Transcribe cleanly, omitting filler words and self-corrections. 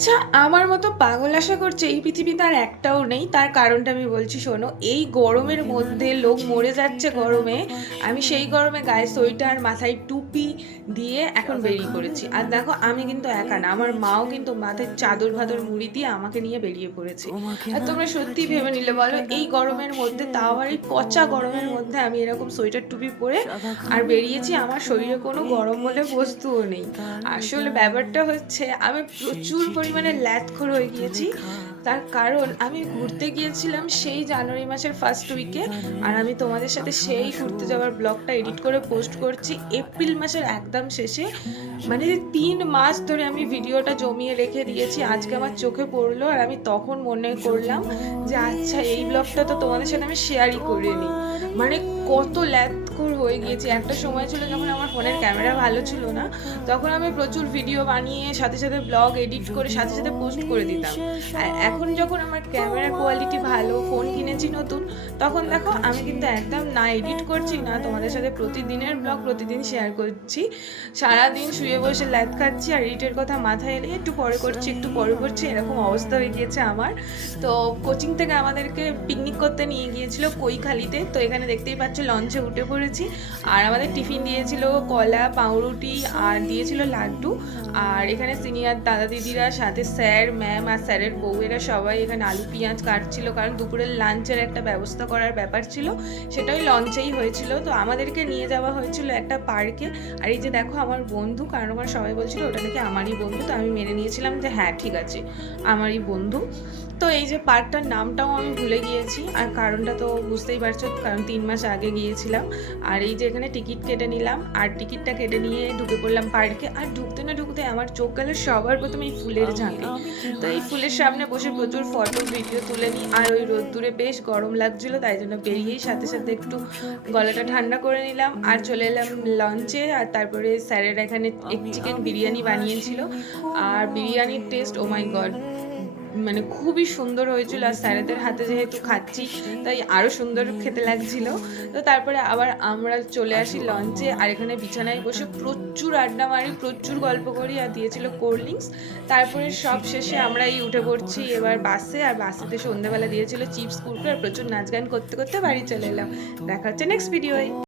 আচ্ছা, আমার মতো পাগল আশা করছে এই পৃথিবীতে আর একটাও নেই। তার কারণটা আমি বলছি শোনো। এই গরমের মধ্যে লোক মরে যাচ্ছে গরমে। আমি সেই গরমে গায়ে সোয়েটার, মাথায় টুপি দিয়ে এখন বেরিয়ে পড়েছি। আর দেখো আমি কিন্তু একা না। আমার মাও কিন্তু মাথায় চাদর-ফাদর মুড়ি দিয়ে আমাকে নিয়ে বেরিয়ে পড়েছে। আর তোমরা সত্যিই ভেবে নিলে বলো এই গরমের মধ্যে তাও আবার এই পচা গরমের মধ্যে আমি এরকম সোয়েটার টুপি পরে আর বেরিয়েছি। আমার শরীরে কোনো গরম বলে বস্তুও নেই। আসলে ব্যাপারটা হচ্ছে আমি প্রচুর পরিমাণে ল্যাথখোর হয়ে গিয়েছি। তার কারণ আমি ঘুরতে গিয়েছিলাম সেই জানুয়ারি মাসের ফার্স্ট উইকে। আর আমি তোমাদের সাথে সেই ঘুরতে যাওয়ার ব্লগটা এডিট করে পোস্ট করছি এপ্রিল মাসের একদম শেষে। মানে 3 মাস ধরে আমি ভিডিওটা জমিয়ে রেখে দিয়েছি, আজকে আমার চোখে পড়লো আর আমি তখন মনে করলাম যে আচ্ছা এই ব্লগটা তো তোমাদের সাথে আমি শেয়ারই করে নিই। মানে কত ল্যাথখোর হয়ে গিয়েছি। একটা সময় ছিল যখন আমার ফোনের ক্যামেরা ভালো ছিল না, তখন আমি প্রচুর ভিডিও বানিয়ে সাথে সাথে ব্লগ এডিট করে সাথে সাথে পোস্ট করে দিতাম। আর এখন যখন আমার ক্যামেরা কোয়ালিটি ভালো, ফোন কিনেছি নতুন, তখন দেখো আমি কিন্তু একদম না এডিট করছি না তোমাদের সাথে প্রতিদিনের ব্লগ প্রতিদিন শেয়ার করছি। সারাদিন শুয়ে বসে ল্যাদ খাচ্ছি আর এডিটের কথা মাথায় এলে একটু পরে করছি একটু পরে করছি, এরকম অবস্থা হয়ে গিয়েছে আমার। তো কোচিং থেকে আমাদেরকে পিকনিক করতে নিয়ে গিয়েছিল কৈখালিতে। তো এখানে দেখতেই পাচ্ছ লঞ্চে উঠে পড়েছি। আর আমাদের টিফিন দিয়েছিল কলা, পাউরুটি আর দিয়েছিল লাড্ডু। আর এখানে সিনিয়র দাদা দিদিরা, সাথে স্যার, ম্যাম আর স্যারের বউয়েরা সবাই এখানে আলু পেঁয়াজ কাটছিল, কারণ দুপুরের লাঞ্চের একটা ব্যবস্থা করার ব্যাপার ছিল, সেটাই লঞ্চেই হয়েছিল। তো আমাদেরকে নিয়ে যাওয়া হয়েছিল একটা পার্কে। আর এই যে দেখো আমার বন্ধু, কারণ আমার সবাই বলছিল ওটা নাকি আমারই বন্ধু, তো আমি মেনে নিয়েছিলাম যে হ্যাঁ ঠিক আছে আমারই বন্ধু। তো এই যে পার্কটার নামটাও আমি ভুলে গিয়েছি, আর কারণটা তো বুঝতেই পারছো, কারণ 3 মাস আগে গিয়েছিলাম। আর এই যে এখানে টিকিট কেটে নিলাম, আর টিকিটটা কেটে নিয়ে ঢুকে পড়লাম পার্কে। আর ঢুকতে না ঢুকতে আমার চোখ গেল সবার প্রথমে এই ফুলের ঝাঁকে। তো এই ফুলের সামনে বসে প্রচুর ফটো ভিডিও তুলে নিই। আর ওই রোদ্দুরে বেশ গরম লাগছিল, তাই জন্য বেরিয়েই সাথে সাথে একটু গলাটা ঠান্ডা করে নিলাম আর চলে এলাম লঞ্চে। আর তারপরে স্যারেরা এখানে এক চিকেন বিরিয়ানি বানিয়েছিল, আর বিরিয়ানির টেস্ট ও মাই গড, মানে খুবই সুন্দর হয়েছিল। আর স্যারেদের হাতে যেহেতু খাচ্ছি তাই আরও সুন্দর খেতে লাগছিল। তো তারপরে আবার আমরা চলে আসি লঞ্চে, আর এখানে বিছানায় বসে প্রচুর আড্ডা মারি, প্রচুর গল্প করি, আর দিয়েছিল কোল্ড ড্রিঙ্কস। তারপরে সব শেষে আমরা এই উঠে পড়ছি এবার বাসে, আর বাসেতে সন্ধ্যেবেলা দিয়েছিল চিপস, কুরকুরে, আর প্রচুর নাচ গান করতে করতে বাড়ি চলে এলাম। দেখা হচ্ছে নেক্সট ভিডিওয়।